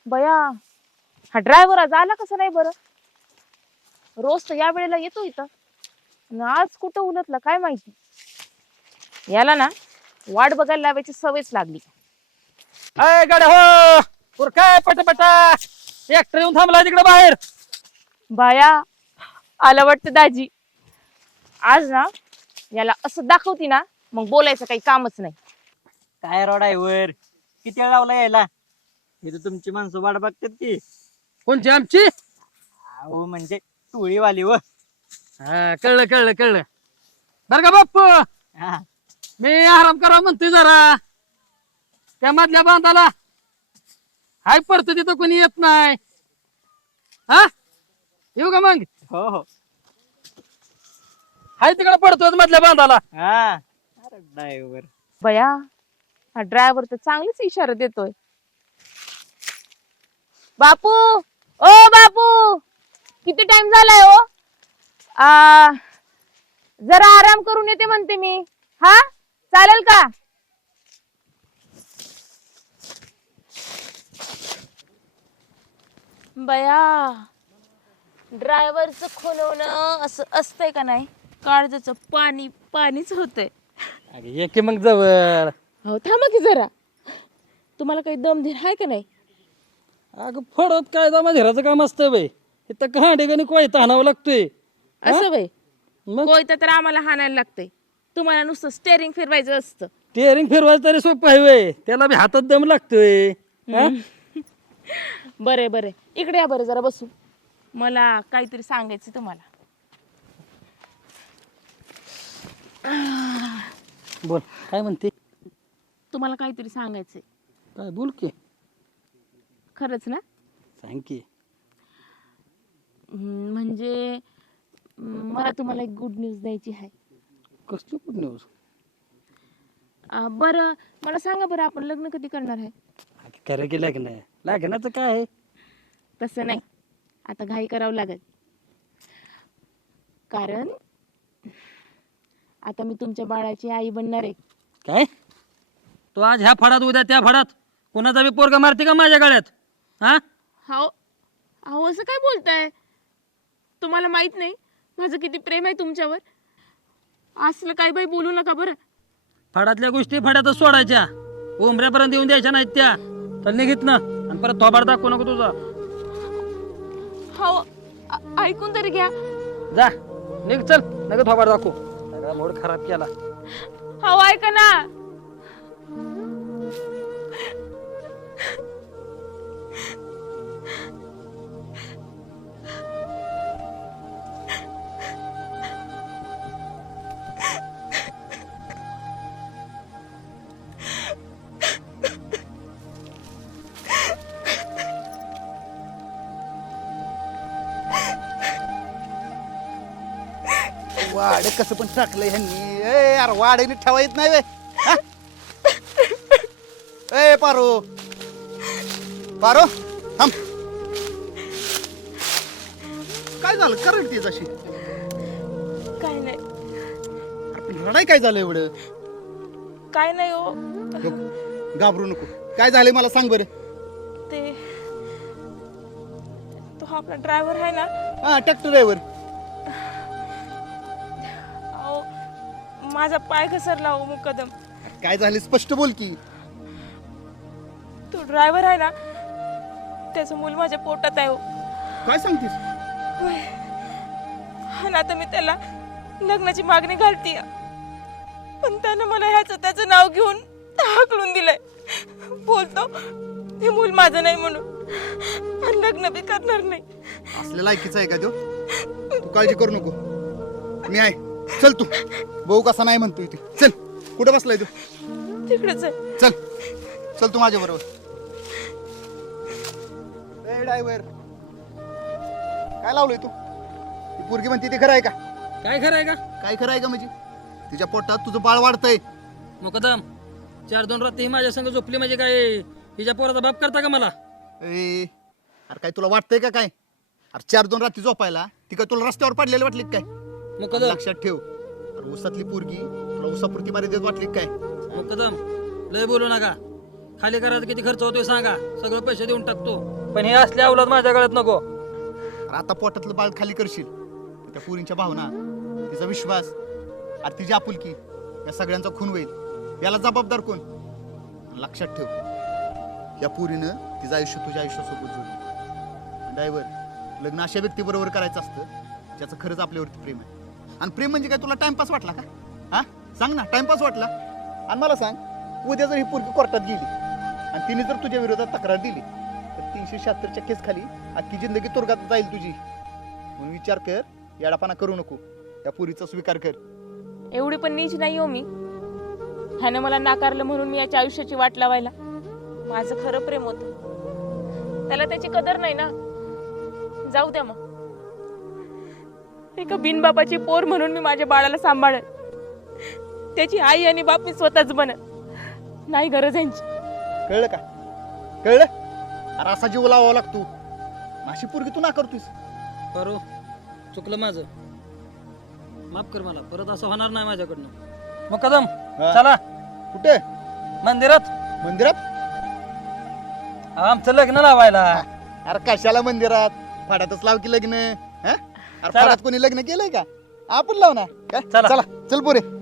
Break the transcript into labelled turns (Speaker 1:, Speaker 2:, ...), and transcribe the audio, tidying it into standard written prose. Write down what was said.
Speaker 1: बया, हा ड्रायव्हर आज आला कसं नाही बरं? रोज तर या वेळेला येतो इथं आणि आज कुठं उलटला काय माहिती. याला ना वाट बघायला लावायची सवयच लागली.
Speaker 2: अय गाड्या हो पुर काय पटापटा ट्रॅक्टर येऊन थांबला तिकडे बाहेर.
Speaker 1: बाया, आलं वाटतं दाजी. आज ना याला असं दाखवती ना मग बोलायचं काही कामच नाही.
Speaker 2: काय रोड आहे वर किती वेळ लावला यायला? हे तर तुमची माणसं वाट बघतात की.
Speaker 3: कोणची आमची?
Speaker 2: अहो म्हणजे टोळीवाली व.
Speaker 3: हा, कळलं कळलं कळलं. बर का बाप्पू,
Speaker 2: हा.
Speaker 3: मी आराम करा म्हणतोय जरा. त्या मधल्या बांधाला हाय पडतं तिथं कोणी येत नाही. हा, येऊ का मग?
Speaker 2: हो हो.
Speaker 3: हाय तिकडे पडतोय मधल्या बांधाला.
Speaker 2: हा अरे ड्रायव्हर.
Speaker 1: बया, हा ड्रायव्हर तर चांगलीच इशारा देतोय. बापू, ओ बापू, किती टाइम झालाय हो? जरा आराम करून येते म्हणते मी. हा, चालेल का? बया, ड्रायव्हरचं खुलवणं असं असतंय का नाही? काळजाचं पाणी पाणीच होतंय.
Speaker 3: अगे ये की मग जवळ.
Speaker 1: हो, थांबा की जरा. तुम्हाला काही दमधीर आहे का नाही?
Speaker 3: अगं फडत काय जमा झेराचं काम असतं बाई. इथं कहाणी गणी कोयता हाणावं लागतोय.
Speaker 1: असं बाई,
Speaker 3: मग
Speaker 1: कोयता तर आम्हाला हाणायला लागतंय. तुम्हाला नुसतं स्टेअरिंग फिरवायचं असतं.
Speaker 3: टेअरिंग फिरवायचं तरी सोपं आहे वय. त्याला बी हातात दम लागतोय. हा?
Speaker 1: बरे बरे, इकडे या बरं जरा बसू. मला काहीतरी सांगायचं तुम्हाला.
Speaker 3: बोल काय म्हणते?
Speaker 1: तुम्हाला काहीतरी सांगायचंय.
Speaker 3: काय बोल की.
Speaker 1: खरंच ना?
Speaker 3: सांग की.
Speaker 1: म्हणजे मला तुम्हाला एक गुड न्यूज द्यायची आहे.
Speaker 3: कसली गुड न्यूज?
Speaker 1: बरं मला सांगा बरं, आपण लग्न कधी करणार आहे?
Speaker 3: खरं की लग्न लग्नाचं काय आहे?
Speaker 1: तसं नाही, आता घाई करावं लागेल. कारण आता मी तुमच्या बाळाची आई बनणार आहे.
Speaker 3: काय तो आज ह्या फडात उद्या त्या फडात कोणाचा बी पोरगा मारते का माझ्या गळ्यात? हा,
Speaker 1: हो अहो, असं काय बोलताय? तुम्हाला माहित नाही माझं किती प्रेम आहे तुमच्यावर? असलं काय बाई बोलू नका बरं.
Speaker 3: फडातल्या गोष्टी फड्यातच सोडायच्या. उमऱ्यापर्यंत येऊन द्यायच्या नाहीत त्या. चल निघित ना आणि परत थोबाड दाखवू नको तुझा.
Speaker 1: हो, ऐकून तरी घ्या.
Speaker 3: जा निघ चल, नका थोबाड दाखवू. सगळा मूड खराब केला.
Speaker 1: हो, ऐका ना.
Speaker 4: वाड कसं पण टाकलंय ह्यांनी. ए यार वाड्याने ठेवा येत नाही वे. ए पारो, पारो थांब. काय झालं करंट ती जशी?
Speaker 1: काय नाही,
Speaker 4: लढाई काय झालं एवढं?
Speaker 1: काय नाही हो.
Speaker 4: नको, घाबरू नको. काय झालंय मला सांग बरं.
Speaker 1: ते तो आपला ड्रायव्हर आहे ना,
Speaker 4: हा ट्रॅक्टर ड्रायव्हर.
Speaker 1: अहो माझा पाय घसरला हो मुकदम.
Speaker 4: काय झाले स्पष्ट बोल की.
Speaker 1: तो ड्रायव्हर आहे ना, त्याचं मूल माझ्या पोटात आहे हो.
Speaker 4: काय सांगतेस?
Speaker 1: आणि आता मी त्याला लग्नाची मागणी घालतीय, पण त्यानं मला ह्याचं त्याचं नाव घेऊन हाकलून दिलंय. बोलतो ते मूल माझं नाही म्हणून, आणि लग्न बी करणार नाही.
Speaker 4: असल्या लायकीचा आहे का तो? तू काळजी करू नको, मी आहे. चल तू भाऊ कसा नाही म्हणतोय ते. चल, कुठे बसलाय तू?
Speaker 1: तिकडेच आहे.
Speaker 4: चल चल तू माझ्या बरोबर. ड्रायव्हर काय लावलंय तू? ती पोरगी म्हणते ते खरं आहे का?
Speaker 3: काय खरं आहे का?
Speaker 4: काय खरं आहे का म्हणजे? तिच्या पोटात तुझं बाळ वाढतंय.
Speaker 3: मुकदम 4-2 रात्री ही माझ्या संग झोपली म्हणजे काय हिच्या पोराचा बाप करता का मला?
Speaker 4: ए अरे काय तुला वाटतंय का काय? अरे 4-2 रात्री झोपायला ती काय तुला रस्त्यावर पडलेली वाटली का काय?
Speaker 3: मुकदम
Speaker 4: लक्षात ठेव, अरे उसातली पोरगी तुला उसापुरती मारी देत वाटली का काय?
Speaker 3: मुकदम लय बोलू नका. खाली करायचा किती खर्च होतोय सांगा, सगळं पैसे देऊन टाकतो. पण हे असले अवलाद माझ्या गळ्यात नको.
Speaker 4: अरे आता पोटातलं बाळ खाली करशील तर त्या पुरींच्या भावना, तिचा विश्वास, अरे तिची आपुलकी या सगळ्यांचा खून होईल. याला जबाबदार कोण? आणि लक्षात ठेव, या पुरीनं तिचं आयुष्य तुझ्या आयुष्यासोबत जोडलं. ड्रायव्हर, लग्न अशा व्यक्तीबरोबर करायचं असतं ज्याचं खरंच आपल्यावरती प्रेम आहे. आणि प्रेम म्हणजे काय, तुला टाइमपास वाटला का? हा सांग ना, टाइमपास वाटला? आणि मला सांग, उद्या जर ही पोरगी कोर्टात गेली आणि तिने जर तुझ्या विरोधात तक्रार दिली तर 376च्या केस खाली अख्खी जिंदगी तुरुंगात जाईल तुझी. म्हणून विचार कर, येडापणा करू नको, या पुरीचा स्वीकार कर.
Speaker 1: एवढी पण नीच नाही हो मी. ह्यानं मला नाकारलं म्हणून मी याच्या आयुष्याची वाट लावायला. माझं खरं प्रेम होतं, त्याला त्याची कदर नाही ना. जाऊ द्या मग. एका बिनबापाची पोर म्हणून मी माझ्या बाळाला सांभाळेल. त्याची आई आणि बाप मी स्वतःच बनल. नाही गरज यांची.
Speaker 4: कळलं का? कळलं? अरे असा जीव लावावा लागतो. अशी पोरगी तू नाकारतोस.
Speaker 3: बरो, चुकलं माझं, माफ कर मला. परत असं होणार नाही माझ्याकडनं. मुकदम,
Speaker 4: हा.
Speaker 3: चला
Speaker 4: कुठे?
Speaker 3: मंदिरात.
Speaker 4: मंदिरात?
Speaker 3: आमचं लग्न लावायला.
Speaker 4: अरे कशाला मंदिरात? फाड्यातच लाव की लग्न. हा? अरे
Speaker 3: चला.
Speaker 4: फाड्यात कोणी लग्न केलंय का? आपण लाव ना. काय?
Speaker 3: चला.
Speaker 4: चला, चल पोरे.